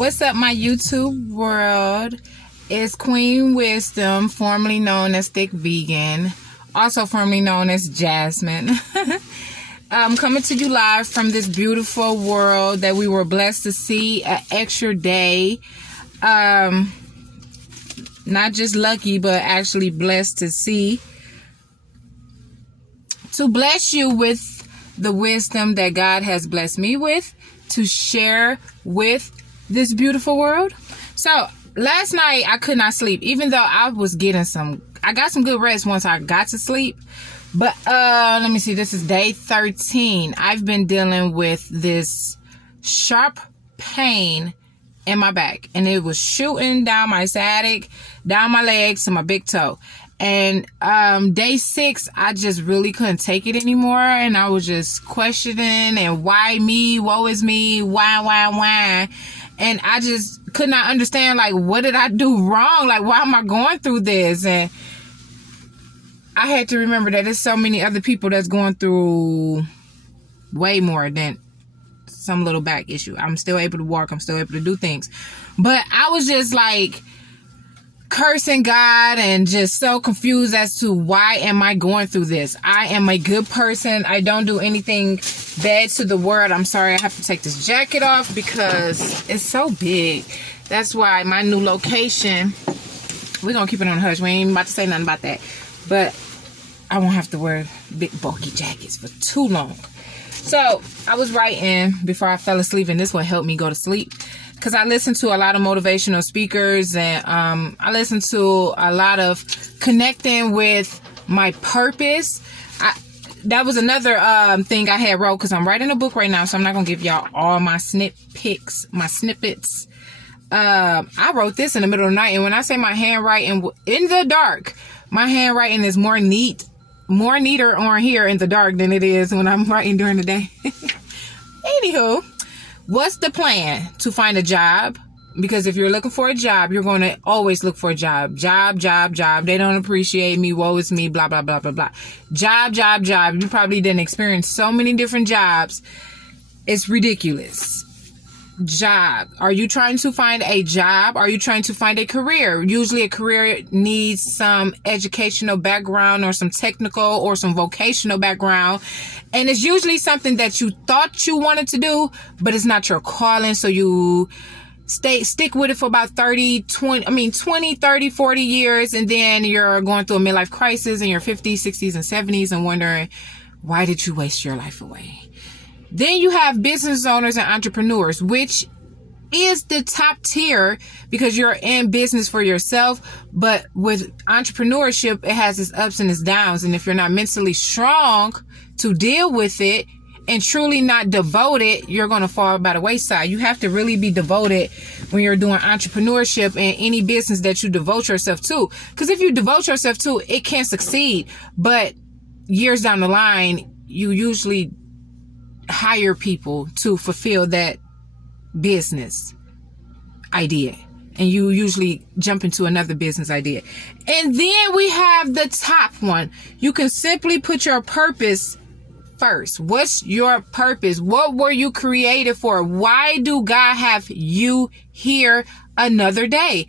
What's up, my YouTube world? It's Queen Wisdom, formerly known as Thick Vegan, also formerly known as Jasmine. I'm coming to you live from this beautiful world that we were blessed to see an extra day. Not just lucky, but actually blessed to see. To bless you with the wisdom that God has blessed me with to share with this beautiful world. So last night I could not sleep, even though I got some good rest once I got to sleep. But let me see, this is day 13. I've been dealing with this sharp pain in my back, and it was shooting down my sciatic, down my legs to my big toe. And day 6, I just really couldn't take it anymore, and I was just questioning, and why me, woe is me, why, and I just could not understand, like, what did I do wrong? Like, why am I going through this? And I had to remember that there's so many other people that's going through way more than some little back issue. I'm still able to walk. I'm still able to do things. But I was just like cursing God and just so confused as to why am I going through this? I am a good person. I don't do anything bad to the world. I'm sorry, I have to take this jacket off because it's so big. That's why my new location, we're going to keep it on the hush. We ain't about to say nothing about that. But I won't have to wear big bulky jackets for too long. So I was writing before I fell asleep, and this will help me go to sleep. Because I listen to a lot of motivational speakers, and I listen to a lot of connecting with my purpose. That was another thing I had wrote, because I'm writing a book right now, so I'm not going to give y'all all my snippets. I wrote this in the middle of the night, and when I say my handwriting in the dark, my handwriting is more neater on here in the dark than it is when I'm writing during the day. Anywho. What's the plan? To find a job? Because if you're looking for a job, you're going to always look for a job. Job. They don't appreciate me. Woe is me. Blah, blah, blah, blah, blah. Job. You probably didn't experience so many different jobs. It's ridiculous. Job. Are you trying to find a job? Are you trying to find a career? Usually a career needs some educational background or some technical or some vocational background. And it's usually something that you thought you wanted to do, but it's not your calling. So you stick with it for about 20, 30, 40 years. And then you're going through a midlife crisis in your 50s, 60s, and 70s and wondering, why did you waste your life away? Then you have business owners and entrepreneurs, which is the top tier because you're in business for yourself. But with entrepreneurship, it has its ups and its downs. And if you're not mentally strong to deal with it and truly not devoted, you're going to fall by the wayside. You have to really be devoted when you're doing entrepreneurship and any business that you devote yourself to. Because if you devote yourself to, it can succeed. But years down the line, you usually hire people to fulfill that business idea, and you usually jump into another business idea. And then we have the top one. You can simply put your purpose first. What's your purpose? What were you created for? Why do God have you here another day?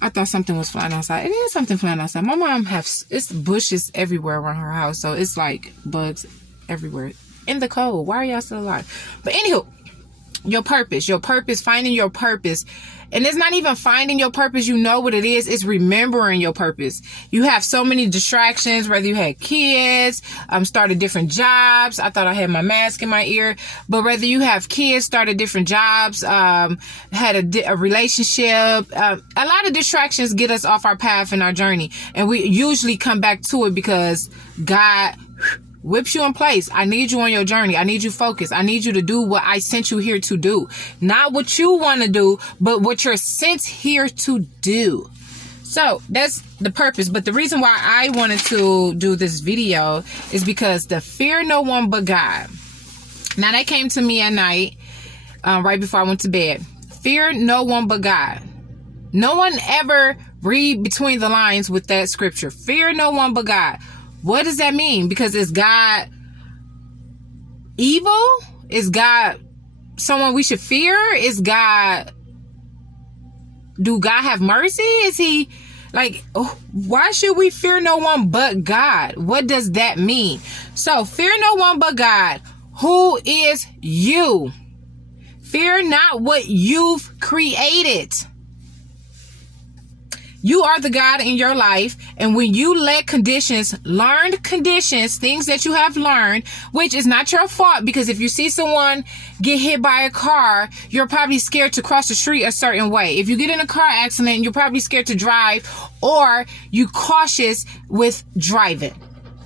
I thought something was flying outside. It is something flying outside. My mom it's bushes everywhere around her house, so it's like bugs everywhere in the cold. Why are y'all still alive? But anywho, your purpose, finding your purpose. And it's not even finding your purpose. You know what it is. It's remembering your purpose. You have so many distractions, whether you had kids, started different jobs. I thought I had my mask in my ear, but whether you have kids, started different jobs, had a relationship, a lot of distractions get us off our path in our journey. And we usually come back to it because God whips you in place. I need you on your journey. I need you focused. I need you to do what I sent you here to do. Not what you want to do, but what you're sent here to do. So that's the purpose. But the reason why I wanted to do this video is because the fear no one but God. Now that came to me at night, right before I went to bed. Fear no one but God. No one ever read between the lines with that scripture. Fear no one but God. What does that mean? Because is God evil? Is God someone we should fear? Is God, do God have mercy? Is he like, why should we fear no one but God? What does that mean? So fear no one but God, who is you. Fear not what you've created. You are the God in your life, and when you let learned conditions, things that you have learned, which is not your fault, because if you see someone get hit by a car, you're probably scared to cross the street a certain way. If you get in a car accident, you're probably scared to drive, or you cautious with driving.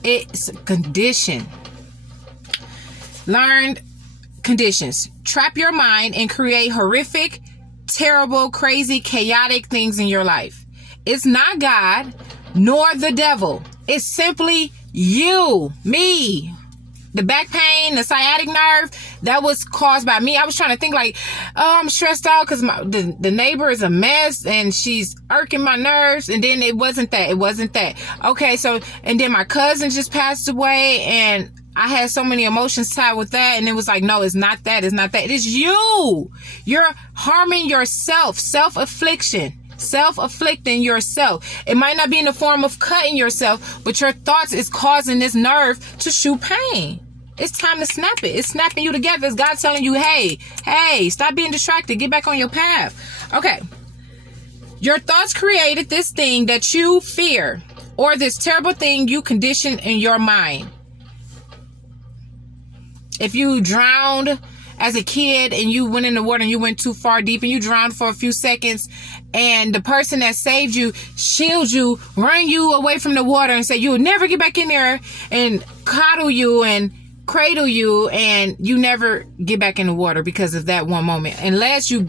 It's a condition. Learned conditions trap your mind and create horrific, terrible, crazy, chaotic things in your life. It's not God nor the devil. It's simply you, me. The back pain, the sciatic nerve, that was caused by me. I was trying to think like, oh, I'm stressed out because the neighbor is a mess and she's irking my nerves. And then it wasn't that. It wasn't that. Okay, so, and then my cousin just passed away and I had so many emotions tied with that. And it was like, no, it's not that. It's not that. It is you. You're harming yourself. Self-affliction. Self-afflicting yourself. It might not be in the form of cutting yourself, but your thoughts is causing this nerve to shoot pain. It's time to snap it. It's snapping you together. It's God telling you, hey, stop being distracted. Get back on your path. Okay. Your thoughts created this thing that you fear, or this terrible thing you conditioned in your mind. If you drowned as a kid and you went in the water and you went too far deep and you drowned for a few seconds, and the person that saved you, shield you, run you away from the water and say you'll never get back in there, and coddle you and cradle you, and you never get back in the water because of that one moment. Unless you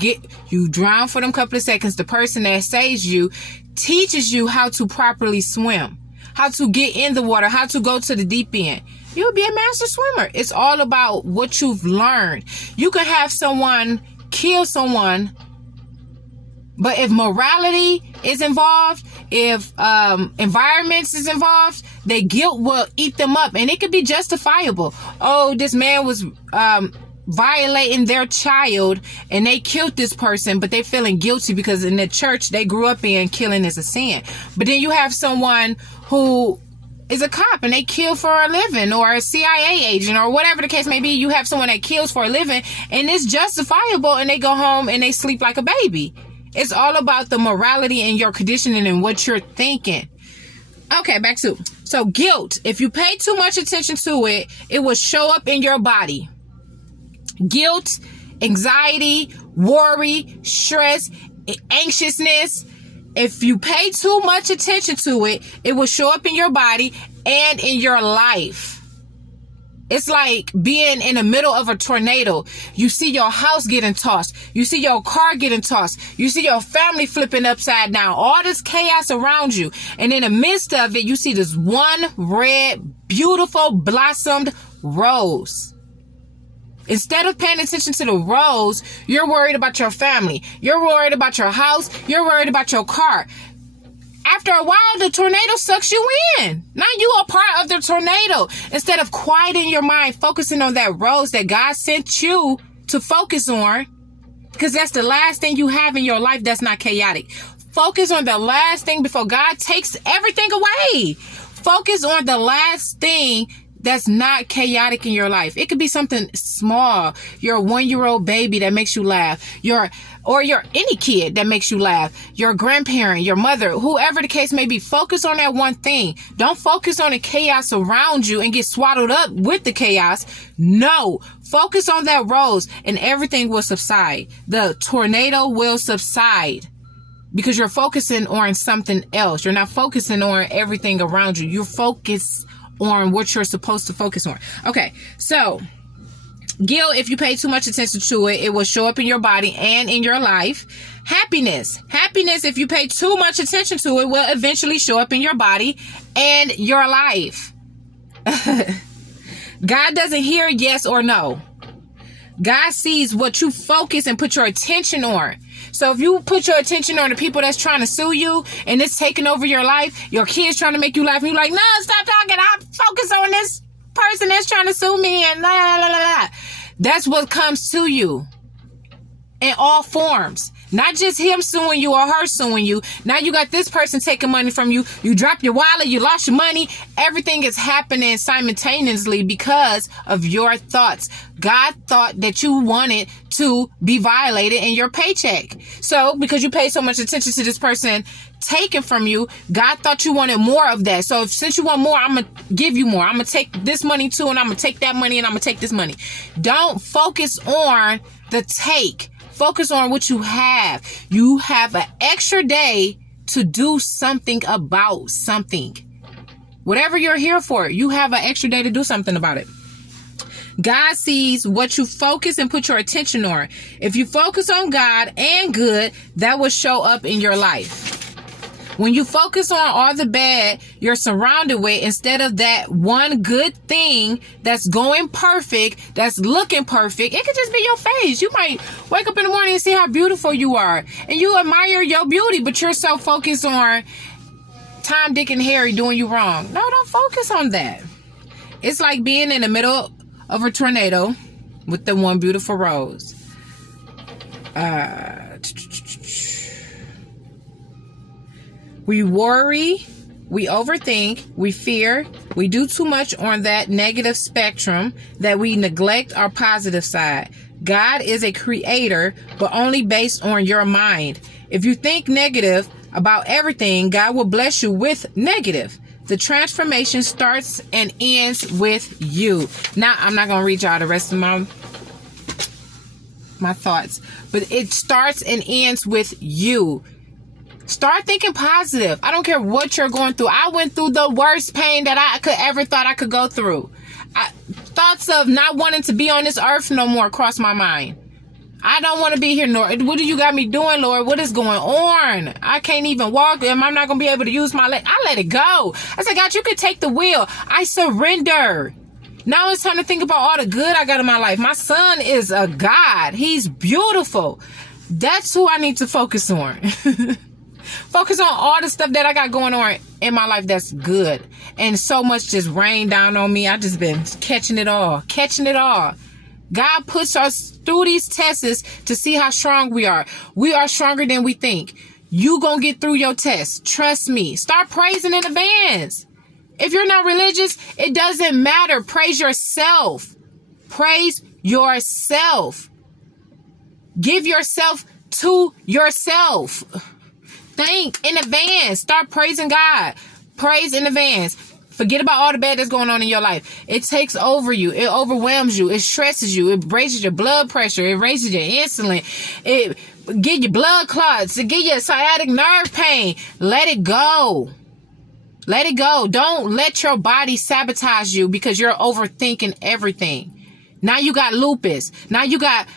drown for them couple of seconds, the person that saves you teaches you how to properly swim, how to get in the water, how to go to the deep end. You'll be a master swimmer. It's all about what you've learned. You can have someone kill someone, but if morality is involved, if environments is involved, their guilt will eat them up, and it could be justifiable. Oh, this man was violating their child and they killed this person, but they feeling guilty because in the church they grew up in, killing is a sin. But then you have someone who is a cop and they kill for a living, or a CIA agent, or whatever the case may be. You have someone that kills for a living and it's justifiable, and they go home and they sleep like a baby. It's all about the morality and your conditioning and what you're thinking. Okay, back to, so guilt. If you pay too much attention to it, it will show up in your body. Guilt, anxiety, worry, stress, anxiousness. If you pay too much attention to it, it will show up in your body and in your life. It's like being in the middle of a tornado. You see your house getting tossed. You see your car getting tossed. You see your family flipping upside down. All this chaos around you. And in the midst of it, you see this one red, beautiful, blossomed rose. Instead of paying attention to the rose, you're worried about your family. You're worried about your house. You're worried about your car. After a while, the tornado sucks you in. Now you are part of the tornado. Instead of quieting your mind, focusing on that rose that God sent you to focus on, because that's the last thing you have in your life that's not chaotic. Focus on the last thing before God takes everything away. Focus on the last thing that's not chaotic in your life. It could be something small. Your 1-year-old baby that makes you laugh. Your any kid that makes you laugh. Your grandparent, your mother, whoever the case may be. Focus on that one thing. Don't focus on the chaos around you and get swaddled up with the chaos. No. Focus on that rose and everything will subside. The tornado will subside. Because you're focusing on something else. You're not focusing on everything around you. You're focused on what you're supposed to focus on. Okay, so guilt, if you pay too much attention to it, it will show up in your body and in your life. Happiness, if you pay too much attention to it, will eventually show up in your body and your life. God doesn't hear yes or no. God sees what you focus and put your attention on. So if you put your attention on the people that's trying to sue you and it's taking over your life, your kids trying to make you laugh, and you're like, no, stop talking. I focus on this person that's trying to sue me and la la la la la. That's what comes to you. in all forms. Not just him suing you or her suing you. Now you got this person taking money from you. You dropped your wallet. You lost your money. Everything is happening simultaneously because of your thoughts. God thought that you wanted to be violated in your paycheck. So because you paid so much attention to this person taken from you, God thought you wanted more of that. So since you want more, I'm going to give you more. I'm going to take this money too, and I'm going to take that money, and I'm going to take this money. Don't focus on the take. Focus on what you have. You have an extra day to do something about something. Whatever you're here for, you have an extra day to do something about it. God sees what you focus and put your attention on. If you focus on God and good, that will show up in your life. When you focus on all the bad you're surrounded with, instead of that one good thing that's going perfect, that's looking perfect, it could just be your face. You might wake up in the morning and see how beautiful you are, and you admire your beauty, but you're so focused on Tom, Dick, and Harry doing you wrong. No, don't focus on that. It's like being in the middle of a tornado with the one beautiful rose. We worry, we overthink, we fear, we do too much on that negative spectrum that we neglect our positive side. God is a creator, but only based on your mind. If you think negative about everything, God will bless you with negative. The transformation starts and ends with you. Now, I'm not going to read y'all the rest of my thoughts, but it starts and ends with you. Start thinking positive. I don't care what you're going through. I went through the worst pain that I could ever thought I could go through. Thoughts of not wanting to be on this earth no more crossed my mind. I don't want to be here, Lord. What do you got me doing, Lord? What is going on? I can't even walk. I'm not going to be able to use my leg. I let it go. I said, God, you could take the wheel. I surrender. Now it's time to think about all the good I got in my life. My son is a God. He's beautiful. That's who I need to focus on. Focus on all the stuff that I got going on in my life that's good. And so much just rained down on me. I just been catching it all. God puts us through these tests to see how strong we are. We are stronger than we think. You gonna get through your test. Trust me. Start praising in advance. If you're not religious, it doesn't matter. Praise yourself. Praise yourself. Give yourself to yourself. Think in advance. Start praising God. Praise in advance. Forget about all the bad that's going on in your life. It takes over you. It overwhelms you. It stresses you. It raises your blood pressure. It raises your insulin. It give you blood clots. It give you sciatic nerve pain. Let it go. Let it go. Don't let your body sabotage you because you're overthinking everything. Now you got lupus. Now you got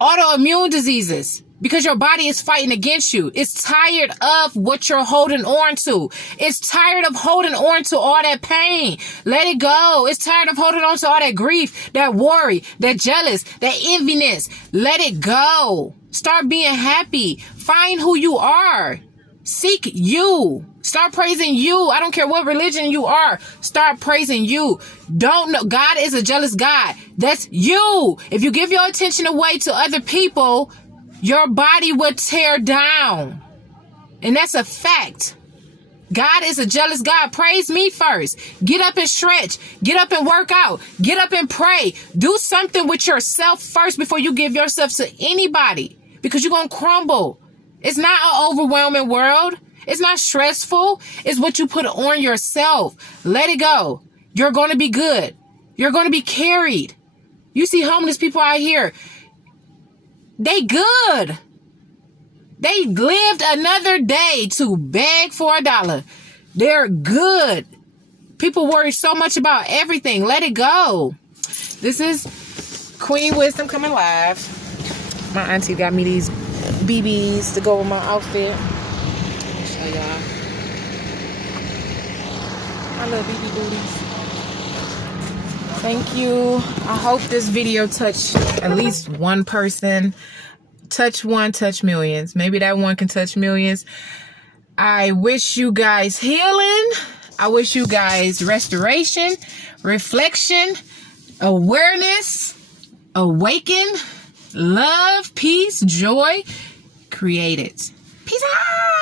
autoimmune diseases. Because your body is fighting against you. It's tired of what you're holding on to. It's tired of holding on to all that pain. Let it go. It's tired of holding on to all that grief, that worry, that jealous, that enviness. Let it go. Start being happy. Find who you are. Seek you. Start praising you. I don't care what religion you are. Start praising you. Don't know. God is a jealous God. That's you. If you give your attention away to other people, your body would tear down. And that's a fact. God is a jealous God. Praise me first. Get up and stretch. Get up and work out. Get up and pray. Do something with yourself first before you give yourself to anybody. Because you're going to crumble. It's not an overwhelming world. It's not stressful. It's what you put on yourself. Let it go. You're going to be good. You're going to be carried. You see homeless people out here. They good. They lived another day to beg for $1. They're good. People worry so much about everything. Let it go. This is Queen Wisdom coming live. My auntie got me these BBs to go with my outfit. I'll show y'all. My little BB booties. Thank you. I hope this video touched at least one person. Touch one, touch millions. Maybe that one can touch millions. I wish you guys healing. I wish you guys restoration, reflection, awareness, awaken. love, peace, joy. Create it. Peace out.